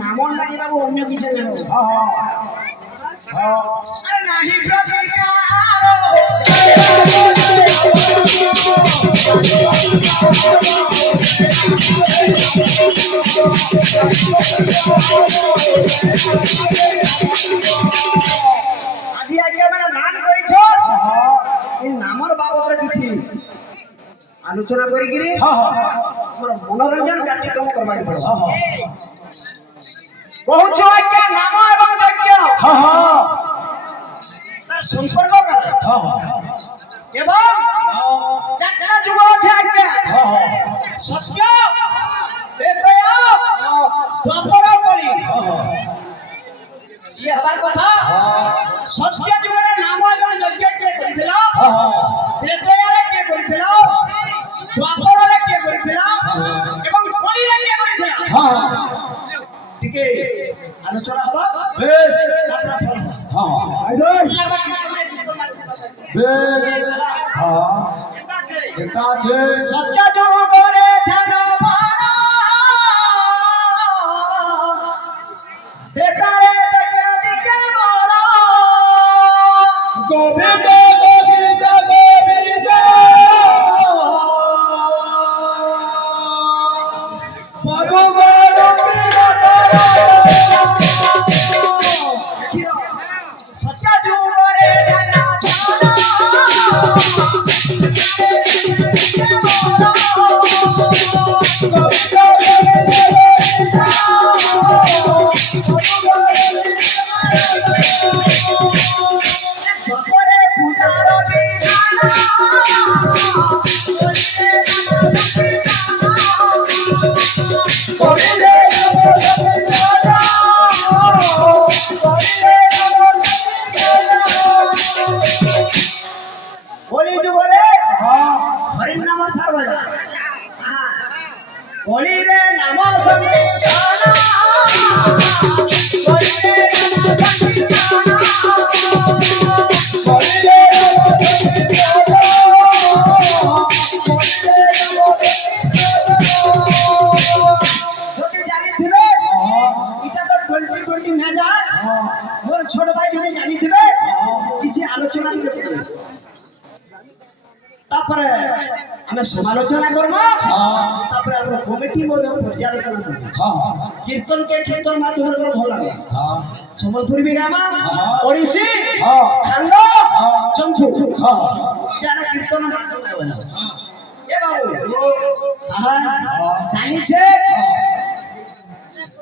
নামন লাগে না অন্য কিছু নেব নাহি আজি আগে মানে নাম করেছ এই নামর বাবদরে কিছু আলোচনা করিকি মনোরঞ্জন কার্যক্রম করবাকে পড়ব কହୁছ আজ্ঞা নাম এবং যজ্ঞ তার সম্পর্ক এবং চারটা যুগ আছে আজ্ঞা সত্য ত্রেতয়া দ্বাপর কলি ইয়ে হবার কথা সত্য যুগের নাম এবং যজ্ঞ কে করেছিল ত্রেতয়ারে কে করেছিল দ্বাপরে কে করেছিল এবং কলিরে কে করেছিল ঠিক আলোচনা হলো সত্য যুগরে ধ্যান ত্রেতারে দেখে দিকে বড় গোবিন্দ গোবিন্দ গোবিন্দ সত্য যুগরে ধ্যান হরিরে নাম মোর ছোট ভাই যদি জানিথিবে কিছু আলোচনা তারপরে আমি সমালোচনা করব তারপরে আমরা কমিটি মধ্যে পর্যালোচনা করব কীর্তন কে কীর্তন মাধ্যমে করে ভালো লাগে সম্বলপুরি বিগামা ওড়িশি ছান্দ চম্পু যারা কীর্তন মাধ্যমে হবে এ বাবু জানিছে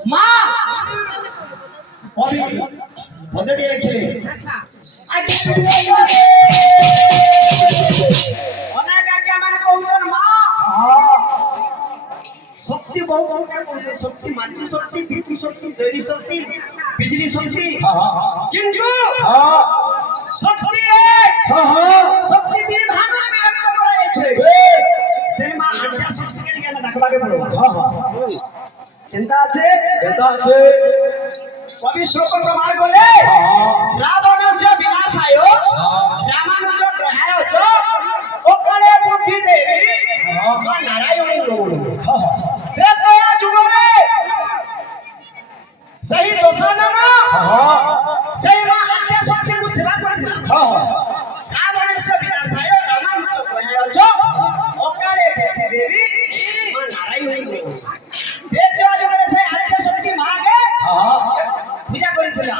মা কবি পদটি রেখেলে শক্তি বহু শক্তি মাতৃ শক্তি পিতৃ শক্তি দৈবী শক্তি বিজলী শক্তি কিন্তু শক্তি শক্তি তিন ভাগে বিভক্ত করা হয়েছে সেই মা আদ্যা শক্তিকে নিয়ে ডাকবাকে পড়ব চিন্তা আছে কবি শ্লোক প্রমাণ করলে রাবণস্য বিনাশায় রামানুজ গ্রহায় চ ওকলে বুদ্ধি দেবী নারায়ণী নমঃ ত্রেতয়া যুগরে সেই দশানন সেই মা আদ্যা শক্তিকে সেবা করেছিল রাবণস্য বিনাশায় রামানুজ গ্রহায় চ ওকলে বুদ্ধি দেবী নারায়ণী নমঃ ত্রেতয়া যুগরে সেই আদ্যা শক্তি মাকে পূজা করেছিল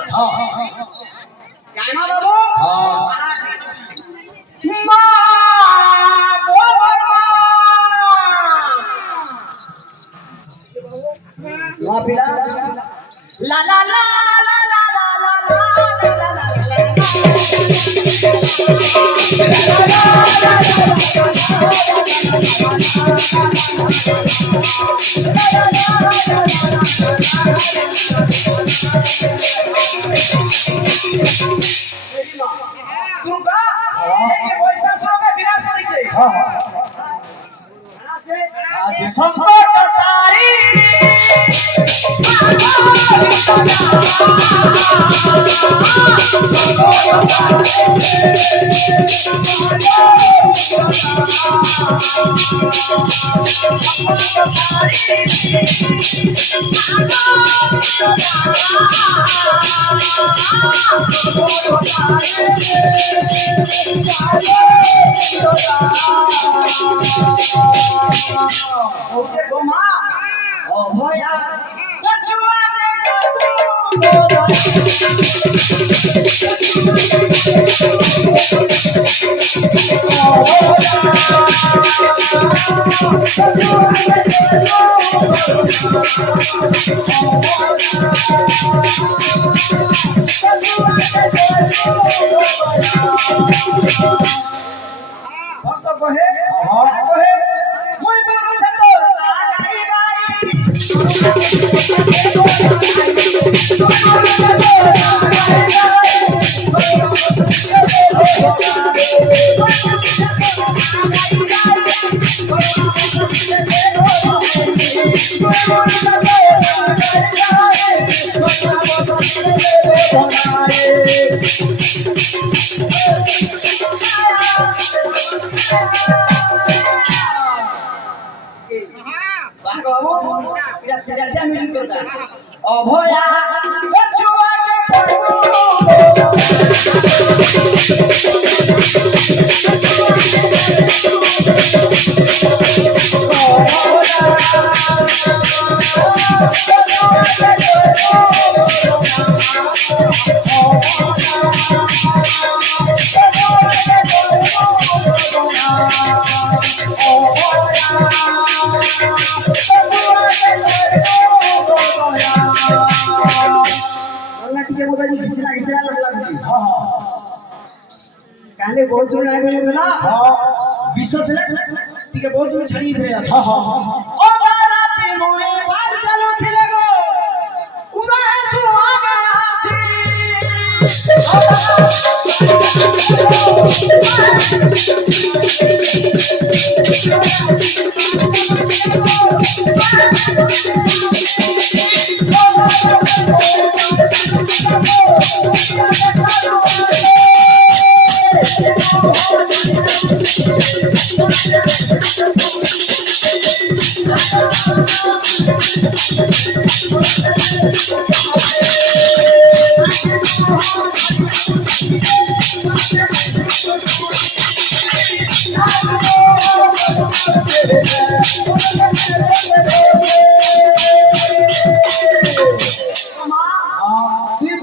কাইমা বাবু মা গোবর্মা संकट तारी ओके गोमा ओ भया कछुआ भक्त कहे कहे मुई बोलू छतो गाई অভয়া কছুয়াকে করবো काले बहुत दूर आए बोले ना विश्व से ठीक है बहुत दूर छड़ी थे हां हां ओ बाराती मोए बार चलो थिले गो उमा सु आगे आसी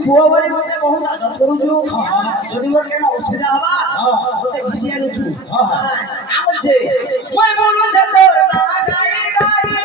पुआ बारी मते बहुत आदत करू छु जदी मोर केना असुविधा हबा मते बुझिया नु छु आ बोलछे মই बोलू छ तो ना गाई गाई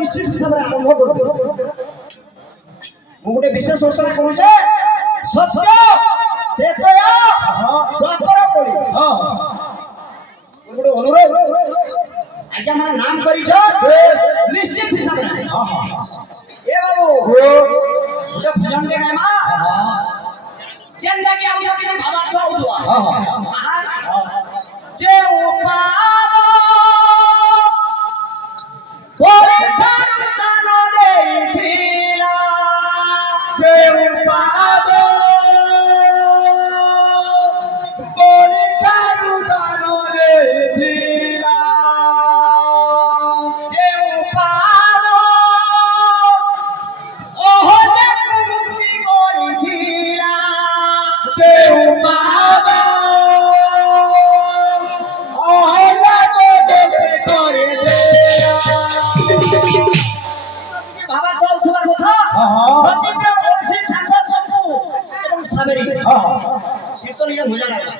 निश्चित हिसाब से आरंभ करू गोटे विशेष घोषणा करू सत्य त्रेतय द्वापर करी गोटे अनुरोध आज्ञा माने नाम करी निश्चित हिसाब से ए बाबू गोटे भजन दे गाय मा जेन जाके आउ जाके भावार्थ आउ दुआ जे उपाद ओरे तारु तानो देइथिला जे उपाद ओरे तारु तानो देइथिला जे उपाद কীর্তন এটা মজা লাগে